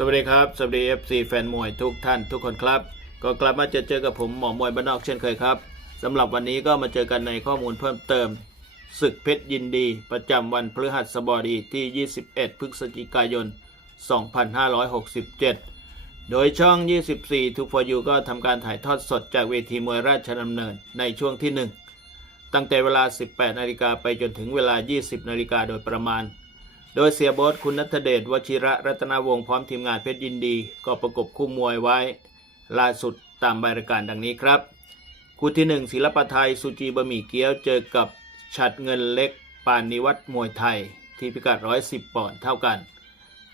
สวัสดีครับ สวัสดี FC แฟนมวยทุกท่านทุกคนครับ ก็กลับมาเจอเจอกับผมหมอมวยบ้านนอกเช่นเคยครับสำหรับวันนี้ก็มาเจอกันในข้อมูลเพิ่มเติม ศึกเพชรยินดี ประจำวันพฤหัสบดีที่ 21 พฤศจิกายน 2567 โดยช่อง 24 ทุกฟอยูก็ทำการถ่ายทอดสดจากเวทีมวยราชดำเนินในช่วงที่ 1 ตั้งแต่เวลา 18 นาฬิกาไปจนถึงเวลา 20 นาฬิกาโดยประมาณ โดยเสียโบสคุณนัทเดชวชิระรัตนวงศ์พร้อมทีมงานเพชรยินดี ก็ประกบคู่มวยไว้ ล่าสุดตามใบรายการดังนี้ครับ คู่ที่ 1 ศิลปะไทยสุจีบะหมี่เกี๊ยวเจอกับฉัดเงินเล็กปานนิวัตรมวยไทย ที่พิกัด 110 ปอนด์เท่ากัน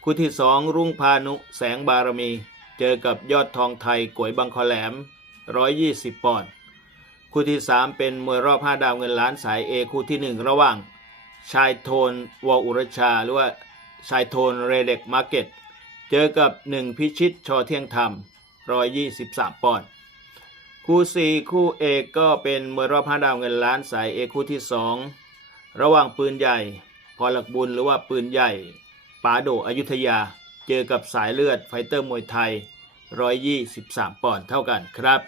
คู่ที่ 2 รุ่งพานุแสงบารมี เจอกับยอดทองไทยกวยบางคอแหลม 120 ปอนด์คู่ที่ 3 เป็นมวยรอบ 5 ดาวเงินล้านสายเอคู่ที่ 1 ระหว่าง ชายโทนวออุรชา หรือว่าชายโทนเรเด็กมาร์เก็ต เจอกับหนึ่งพิชิตชอเที่ยงธรรม 123 ปอนด์คู่ 4 คู่เอกก็เป็นมวยรอบห้าดาวเงินล้านสายเอกคู่ที่ 2 ระหว่างปืนใหญ่ พอหลักบุญหรือว่าปืนใหญ่ป๋าโดอยุธยา เจอกับสายเลือดไฟเตอร์มวยไทย 123 ปอนด์เท่ากันครับ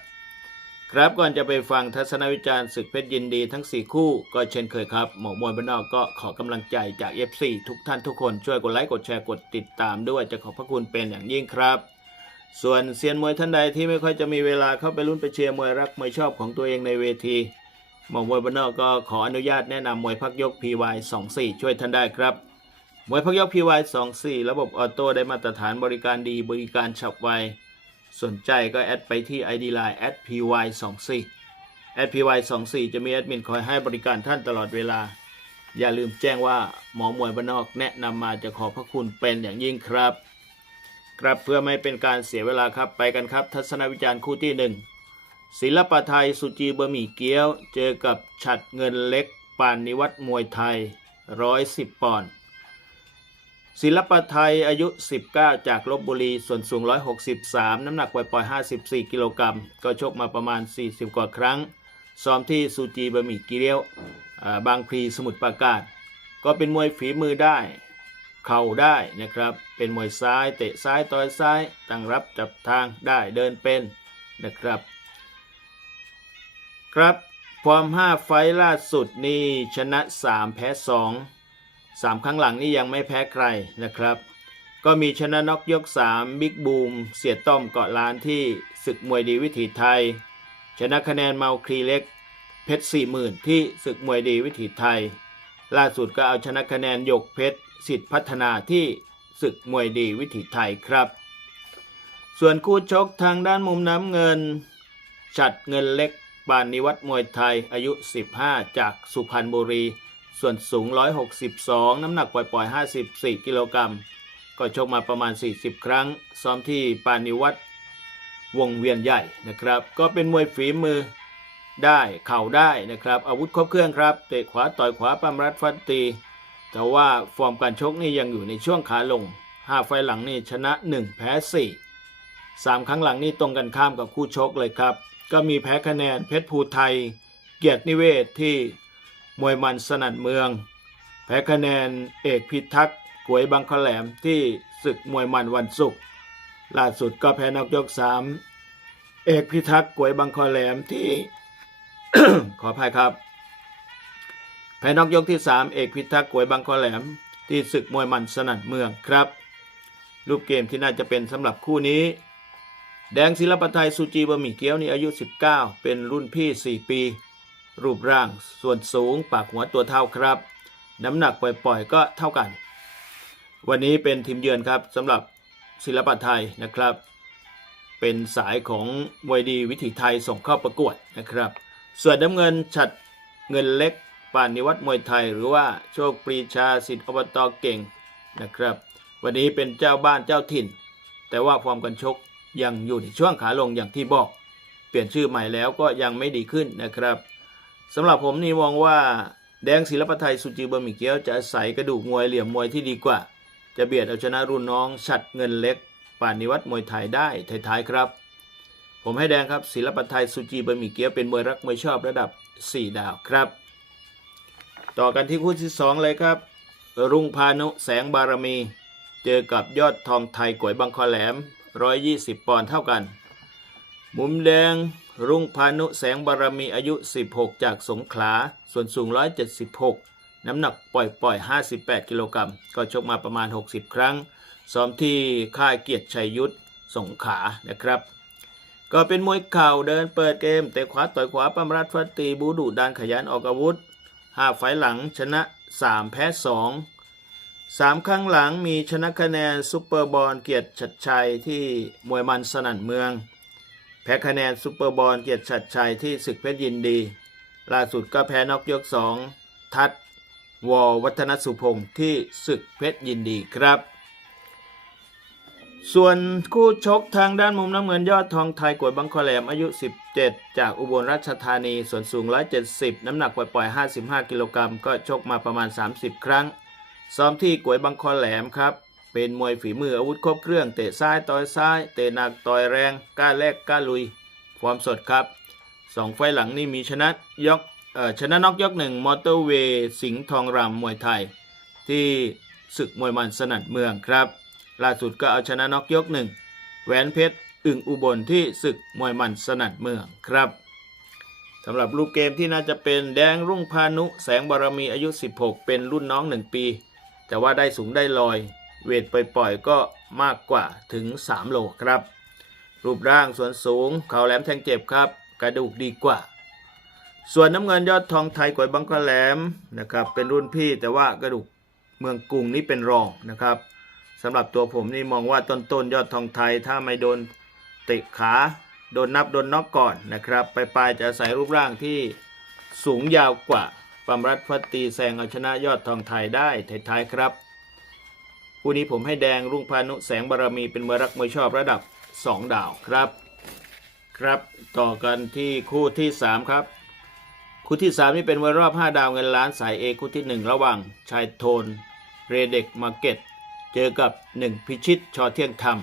ครับก่อนจะไปฟังทัศนวิจารณ์ศึกเพชรยินดีทั้ง 4 คู่ก็เช่นเคยครับหมอมวยบ้านนอกก็ขอกำลังใจจาก F4 ทุกท่านทุกคนช่วยกดไลค์กดแชร์กดติดตามด้วยจะขอบพระคุณเป็นอย่างยิ่งครับ ส่วนเซียนมวยท่านใดที่ไม่ค่อยจะมีเวลาเข้าไปรุ่นไปเชียร์มวยรักมวยชอบของตัวเองในเวทีหมอมวยบ้านนอกก็ขออนุญาตแนะนำมวยพักยก PY 24 ช่วยท่านได้ครับมวยพักยก PY 24 ระบบออโต้ได้มาตรฐานบริการดีบริการฉับไว สนใจก็แอดไปที่ ID Line @py24 @py24 จะมีแอดมินคอยให้บริการท่านตลอดเวลา อย่าลืมแจ้งว่าหมอมวยบ้านนอกแนะนำมาจะขอบพระคุณเป็นอย่างยิ่งครับ ครับเพื่อไม่เป็นการเสียเวลาครับไปกันครับ ทัศนวิจารณ์คู่ที่หนึ่งศิลปะไทยสุจีบะหมี่เกี๊ยว เจอกับฉัดเงินเล็กปานนิวัตมวยไทย 110ปอนด์ ศิลปะไทยอายุ 19 จากลบบุรี ส่วนสูง 163 น้ำหนักปล่อยๆ54 กิโลกรัม ก็ชกมาประมาณ 40 กว่าครั้ง ซ้อมที่ซูจีบะหมี่เกี๊ยวบางพลีสมุทรปราการ ก็เป็นมวยฝีมือได้ เข่าได้นะครับ เป็นมวยซ้าย เตะซ้ายต่อยซ้าย ตั้งรับจับทางได้เดินเป็นนะครับ ครับ ความ 5 ไฟล่าสุดนี่ชนะ 3 แพ้ 2 สามครั้งหลังนี่ยังไม่แพ้ใครนะครับ ก็มีชนะน็อกยก 3 บิ๊กบูม เสียต้อมเกาะล้านที่ศึกมวยดีวิถีไทย ชนะคะแนนเมาคลีเล็ก เพชรสี่หมื่นที่ศึกมวยดีวิถีไทย ล่าสุดก็เอาชนะคะแนนยกเพชรสิทธิพัฒนาที่ศึกมวยดีวิถีไทยครับ ส่วนคู่ชกทางด้านมุมน้ำเงิน ฉัดเงินเล็กปานนิวัตรมวยไทยอายุ 15 จากสุพรรณบุรี ส่วนสูง 162 น้ำหนักปล่อยๆ 54 กิโลกรัม ก็ชกมาประมาณ 40 ครั้ง ซ้อมที่ปานิวัตรวงเวียนใหญ่นะครับ ก็เป็นมวยฝีมือได้เข่าได้นะครับ อาวุธครบเครื่องครับ เตะขวาต่อยขวาปั้มรัดฟันตี แต่ว่าฟอร์มการชกนี่ยังอยู่ในช่วงขาลง 5 ไฟหลังนี่ชนะ 1 แพ้4สามครั้งหลังนี่ตรงกันข้ามกับคู่ชกเลยครับ ก็มีแพ้คะแนนเพชรภูไทย เกียรตินิเวศที่ มวยมันสนั่นเมือง แพ้คะแนนเอกพิทักษ์กวยบางขแหลมที่ศึกมวยมันวันศุกร์ล่าสุดก็แพ้นอกยกสามเอกพิทักษ์กวยบางขแหลมที่ ขออภัยครับ แพ้นอกยกที่3เอกพิทักษ์กวยบางขแหลม ที่ศึกมวยมันสนั่นเมืองครับรูปเกมที่น่าจะเป็นสำหรับคู่นี้ แดงศิลปไทยสุจีบะหมี่เกี๊ยวนี่อายุ 19 เป็นรุ่นพี่ 4 ปี รูปร่างส่วนสูงปากหัวตัวเท่าครับ น้ำหนักปล่อยๆก็เท่ากัน วันนี้เป็นทีมเยือนครับสำหรับศิลปะไทยนะครับ เป็นสายของมวยดีวิถีไทยส่งเข้าประกวดนะครับ ส่วนน้ำเงินฉัดเงินเล็กป่านนิวัตมวยไทย หรือว่าโชคปรีชาสิทธิ์อบตเก่งนะครับ วันนี้เป็นเจ้าบ้านเจ้าถิ่น แต่ว่าความกันชกยังอยู่ในช่วงขาลงอย่างที่บอก เปลี่ยนชื่อใหม่แล้วก็ยังไม่ดีขึ้นนะครับ สำหรับผมนี่มองว่าแดงศิลปไทยสุจีบะหมี่เกี๊ยวจะอาศัยกระดูกมวยเหลี่ยมมวยที่ดีกว่า จะเบียดเอาชนะรุ่นน้องฉัดเงินเล็กป่านนิวัตรมวยไทยได้ท้ายๆครับ ผมให้แดงครับศิลปไทยสุจีบะหมี่เกี๊ยวเป็นมวยรักมวยชอบระดับ 4 ดาวครับ ต่อกันที่คู่ที่ 2 เลยครับ รุ่งพานุแสงบารมี เจอกับยอดทองไทยกวยบางคอแหลม 120 ปอนด์เท่ากัน มุมแดง รุ่งพานุแสงบารมีอายุ 16 จากสงขลา ส่วนสูง 176 น้ำหนักปล่อยปล่อยๆ 58 กิโลกรัม ก็ชกมาประมาณ 60 ครั้ง ซ้อมที่ค่ายเกียรติชัยยุทธสงขานะครับ ก็เป็นมวยเข่าเดินเปิดเกม เตะขวาต่อยขวาปั้มรัดฟัดตีบูดุดานขยันออกอาวุธ 5 ไฟหลังชนะ 3 แพ้ 2 3 ครั้งหลังมีชนะคะแนนซุปเปอร์บอลเกียรติชัดชัยที่มวยมันสนั่นเมือง แพ้คะแนนซุปเปอร์บอลเกียรติชัดชัยที่ศึกเพชรยินดี ล่าสุดก็แพ้นอกยก 2 ทัดวอวัฒนสุพงศ์ที่ศึกเพชรยินดีครับ ส่วนคู่ชกทางด้านมุมน้ำเงินยอดทองไทยกวดบังคอแหลมอายุ 17 จากอุบลราชธานีส่วนสูง 170 น้ำหนักปล่อยๆ 55 กิโลกรัมก็ชกมาประมาณ 30 ครั้ง ซ้อมที่กวยบังคอแหลมครับ เป็นมวยฝีมืออาวุธครบเครื่องเตะซ้ายต่อยซ้ายเตะหนักต่อยแรงกล้าแลกกล้าลุยความสดครับสองไฟหลังนี่มีชนะยกชนะน็อกยกหนึ่งมอเตอร์เวย์สิงห์ทองรำมวยไทย ที่ศึกมวยมันสนั่นเมืองครับ ล่าสุดก็เอาชนะน็อกยกหนึ่งแหวนเพชรอึ่งอุบลที่ศึกมวยมันสนั่นเมืองครับสำหรับรูปเกมที่น่าจะเป็นแดงรุ่งพานุ แสงบารมีอายุ 16 เป็นรุ่นน้อง 1 ปี แต่ว่าได้สูงได้ลอย เวทปล่อยๆ ก็มากกว่าถึง 3 โลครับ รูปร่างส่วนสูง เขาแหลมแทงเจ็บครับ กระดูกดีกว่า ส่วนน้ำเงินยอดทองไทยกวยบังกะแหลมนะครับเป็นรุ่นพี่แต่ว่ากระดูกเมืองกรุงนี่เป็นรองนะครับสำหรับตัวผมนี่มองว่าต้นต้นยอดทองไทย ถ้าไม่โดนเตะขาโดนนับโดนน็อกก่อนนะครับปลายจะอาศัยรูปร่างที่สูงยาวกว่าปัมรัฐพัตตีแซงเอาชนะยอดทองไทยได้ท้ายๆครับ คู่นี้ผมให้แดงรุ่งพานุแสงบารมีเป็นมวยรักมวยชอบระดับ 2 ดาวครับ ครับต่อกันที่คู่ที่ 3 ครับ คู่ที่ 3 นี่เป็นมวยรอบ 5 ดาวเงินล้านสายเอคู่ที่ 1 ระหว่างชายโทน เรเด็กมาร์เก็ตเจอกับ 1 พิชิตชอเที่ยงธรรม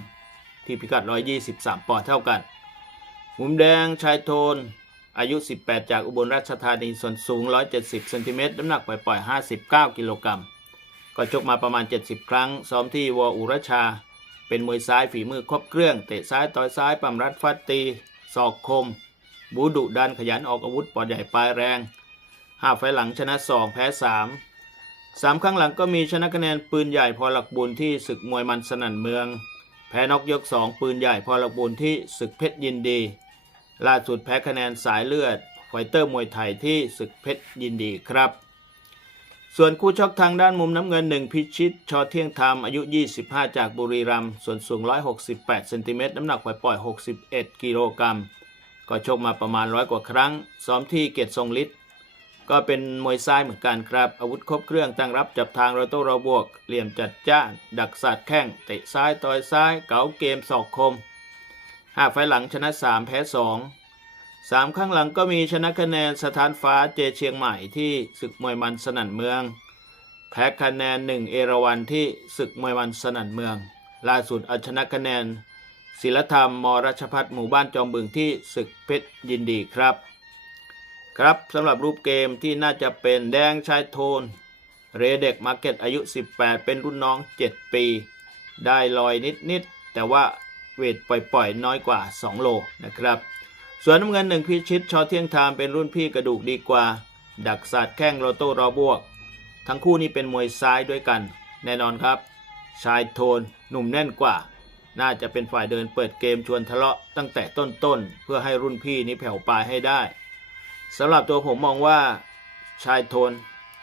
ที่พิกัด 123 ปอนด์เท่ากัน มุมแดงชายโทนอายุ 18 จากอุบลราชธานีส่วนสูง 170 เซนติเมตรน้ำหนักปล่อยๆ 59 กิโลกรัม ก็ชกมาประมาณ 70 ครั้ง ซ้อมที่วออุรชา เป็นมวยซ้ายฝีมือครบเครื่อง เตะซ้ายต่อยซ้ายปั๊มรัดฟัดตีศอกคม บูดุดันขยันออกอาวุธปอดใหญ่ปลายแรงห้าไฟหลังชนะสองแพ้สามสามครั้งหลังก็มีชนะคะแนนปืนใหญ่พอหลักบุญที่ศึกมวยมันสนั่นเมือง แพ้นอกยกสองปืนใหญ่พอหลักบุญที่ศึกเพชรยินดี ล่าสุดแพ้คะแนนสายเลือดไฟเตอร์มวยไทยที่ศึกเพชรยินดีครับ ส่วนคู่ชกทางด้านมุมน้ำเงินหนึ่งพิชิต ชอเที่ยงธรรม อายุ 25 จากบุรีรัมย์ ส่วนสูง 168เซนติเมตรน้ำหนักปล่อย 61 กิโลกรัม ก็ชกมาประมาณร้อยกว่าครั้ง ซ้อมที่เกียรติทรงฤทธิ์ ก็เป็นมวยซ้ายเหมือนกันครับ อาวุธครบเครื่องตั้งรับจับทางเราโต้เราบวก เหลี่ยมจัดจ้าน ดักสัตว์แข้ง เตะซ้ายต่อยซ้าย เก๋าเกมศอกคมหาไฟหลังชนะ 3 แพ้ 2 สามข้างหลังก็มีชนะคะแนนสถานฟ้าเจเชียงใหม่ที่ศึกมวยมันสนั่นเมือง แพ้คะแนนหนึ่งเอราวันที่ศึกมวยมันสนั่นเมือง ล่าสุดเอาชนะคะแนนศิลธรรมมรัชพัฒน์หมู่บ้านจอมบึงที่ศึกเพชรยินดีครับ ครับสำหรับรูปเกมที่น่าจะเป็นแดงชายโทน เรเด็กมาร์เก็ตอายุ 18 เป็นรุ่นน้อง 7 ปี ได้ลอยนิดๆแต่ว่าเวทปล่อยๆ น้อยกว่า 2 โลนะครับ ส่วนน้ำเงินหนึ่งพิชิตชอเที่ยงธรรมเป็นรุ่นพี่กระดูกดีกว่า ดักสัตว์แข้งโรโต้รอบวก ทั้งคู่นี้เป็นมวยซ้ายด้วยกัน แน่นอนครับ ชายโทนหนุ่มแน่นกว่า น่าจะเป็นฝ่ายเดินเปิดเกมชวนทะเลาะตั้งแต่ต้นๆ เพื่อให้รุ่นพี่นี้แผ่วปลายให้ได้สำหรับตัวผมมองว่าชายโทน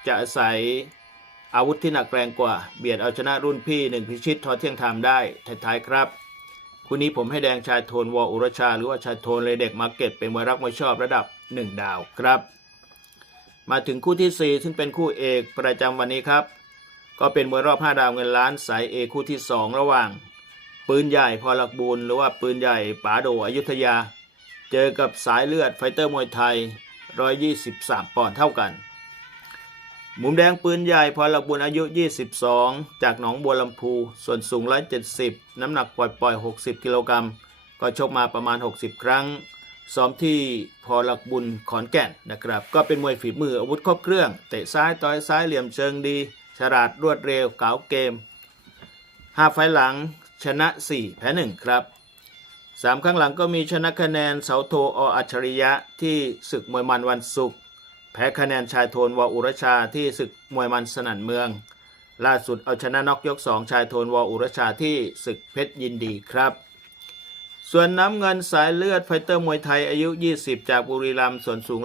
จะอาศัยอาวุธที่หนักแรงกว่า เบียดเอาชนะรุ่นพี่หนึ่งพิชิตทอเที่ยงธรรมได้ท้ายๆครับ คู่นี้ผมให้แดงชายโทนวออุรชา หรือว่าชายโทนเลยเด็กมาร์เก็ตเป็นมวยรักมวยชอบระดับ 1 ดาวครับ มาถึงคู่ที่ 4 ซึ่งเป็นคู่เอกประจำวันนี้ครับ ก็เป็นมวยรอบ 5 ดาวเงินล้านสายเอกคู่ที่ 2 ระหว่าง ปืนใหญ่พอหลักบุญหรือว่าปืนใหญ่ป๋าโดอยุธยา เจอกับสายเลือดไฟเตอร์มวยไทย 123 ปอนด์เท่ากัน มุมแดงปืนใหญ่พอหลักบุญอายุ 22 จากหนองบัวลำพู ส่วนสูง 170 น้ำหนักปล่อย ๆ 60 กิโลกรัม ก็ชกมาประมาณ 60 ครั้ง ซ้อมที่พอหลักบุญขอนแก่นนะครับ ก็เป็นมวยฝีมืออาวุธครบเครื่อง เตะซ้ายต่อยซ้ายเหลี่ยมเชิงดี ฉลาดรวดเร็วเก๋าเกมห้าไฟหลังชนะ 4 แพ้ 1 ครับสามครั้งหลังก็มีชนะคะแนนเสาโทออัจฉริยะที่ศึกมวยมันวันศุกร์ แพ้คะแนนชายโทนวอุรชาที่ศึกมวยมันสนั่นเมือง ล่าสุดเอาชนะน็อกยก 2 ชายโทนวอุรชาที่ศึกเพชรยินดีครับ ส่วนน้ำเงินสายเลือดไฟเตอร์มวยไทยอายุ 20 จากบุรีรัมย์ส่วนสูง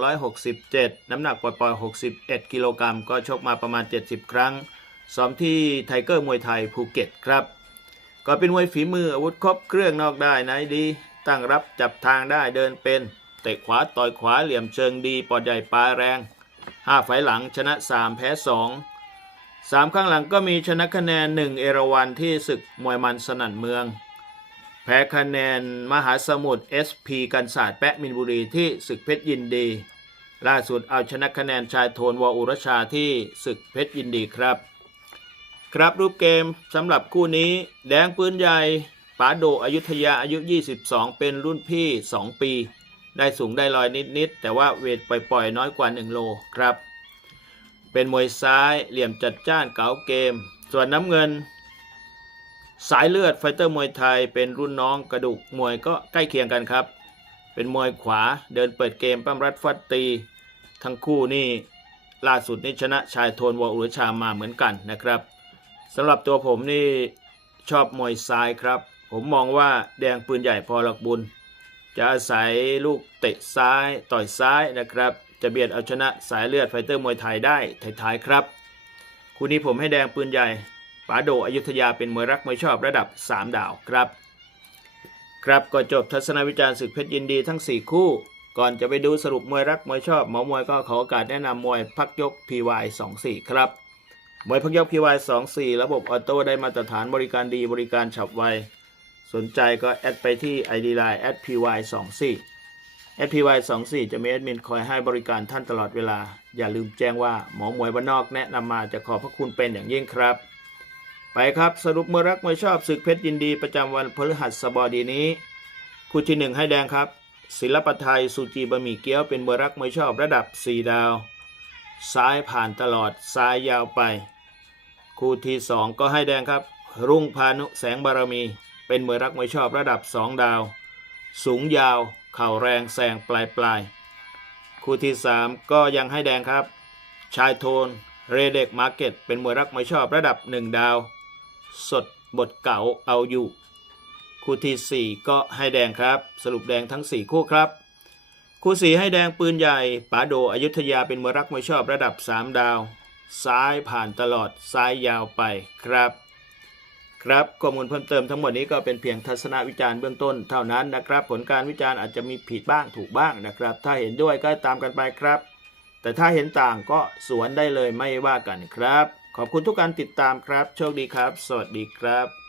167 น้ำหนักปล่อยๆ61 กิโลกรัมก็ชกมาประมาณ 70 ครั้งซ้อมที่ไทเกอร์มวยไทยภูเก็ตครับ ก็เป็นมวยฝีมืออาวุธครบเครื่องนอกได้ไหนดี ตั้งรับจับทางได้เดินเป็น เตะขวาต่อยขวาเหลี่ยมเชิงดีปอดใหญ่ปลาแรง 5 ไฟหลังชนะ 3 แพ้ 2 3 ข้างหลังก็มีชนะคะแนน 1 เอราวันที่ศึกมวยมันสนั่นเมือง แพ้คะแนนมหาสมุทร SP กันศาสตร์แปะมินบุรีที่ศึกเพชรยินดี ล่าสุดเอาชนะคะแนนชายโทนวอุรชาที่ศึกเพชรยินดีครับ ครับรูปเกมสำหรับคู่นี้ แดงปืนใหญ่ป๋าโดอยุธยาอายุ 22 เป็นรุ่นพี่ 2 ปี ได้สูงได้ลอยนิดๆแต่ว่าเวทปล่อยๆ น้อยกว่า 1 โลครับ เป็นมวยซ้ายเหลี่ยมจัดจ้านเก๋าเกม ส่วนน้ำเงิน สายเลือดไฟเตอร์มวยไทย เป็นรุ่นน้องกระดูกมวยก็ใกล้เคียงกันครับ เป็นมวยขวาเดินเปิดเกมปั้มรัดฟัดตี ทั้งคู่นี่ล่าสุดนี่ชนะชายโทนวออุรชามาเหมือนกันนะครับสำหรับตัวผมนี่ชอบมวยซ้ายครับ ผมมองว่าแดงปืนใหญ่พอหลักบุญ จะอาศัยลูกเตะซ้ายต่อยซ้ายนะครับ จะเบียดเอาชนะสายเลือดไฟเตอร์มวยไทยได้ท้ายๆครับ คู่นี้ผมให้แดงปืนใหญ่ป๋าโดอยุธยาเป็นมวยรักมวยชอบระดับ 3 ดาวครับ ครับก็จบทัศนวิจารณ์ศึกเพชรยินดีทั้ง 4 คู่ ก่อนจะไปดูสรุปมวยรักมวยชอบหมอมวยก็ขอโอกาสแนะนำมวยพักยก PY 24 ครับมวยพักยก PY 24 ระบบออโต้ได้มาตรฐานบริการดีบริการฉับไว สนใจก็แอดไปที่ ID Line @py 24 @py 24 จะมีแอดมินคอยให้บริการท่านตลอดเวลา อย่าลืมแจ้งว่าหมอมวยบ้านนอกแนะนำมาจะขอบพระคุณเป็นอย่างยิ่งครับ ไปครับสรุปเมวยรักมวยชอบศึกเพชรยินดีประจำวันพฤหัสบดีนี้ คู่ที่หนึ่งให้แดงครับ ศิลปไทยสุจีบะหมี่เกี๊ยวเป็นเมวยรักมวยชอบระดับ 4 ดาว ซ้ายผ่านตลอดซ้ายยาวไป คู่ที่สองก็ให้แดงครับ รุ่งพานุแสงบารมี เป็นมวยรักมวยชอบระดับ 2 ดาว สูงยาว เข่าแรงแซงปลายปลายคู่ที่ 3 ก็ยังให้แดงครับ ชายโทน เรเด็กมาร์เก็ตเป็นมวยรักมวยชอบระดับ 1 ดาว สดบทเก่าเอาอยู่ คู่ที่ 4 ก็ให้แดงครับ สรุปแดงทั้ง 4 คู่ครับ คู่สีให้แดงปืนใหญ่ป๋าโดอยุธยาเป็นมวยรักมวยชอบระดับ 3 ดาว ซ้ายผ่านตลอดซ้ายยาวไปครับ ครับข้อมูลเพิ่มเติมทั้งหมดนี้ก็เป็นเพียงทัศนวิจารณ์เบื้องต้นเท่านั้นนะครับ ผลการวิจารณ์อาจจะมีผิดบ้างถูกบ้างนะครับ ถ้าเห็นด้วยก็ตามกันไปครับ แต่ถ้าเห็นต่างก็สวนได้เลยไม่ว่ากันครับ ขอบคุณทุกการติดตามครับ โชคดีครับ สวัสดีครับ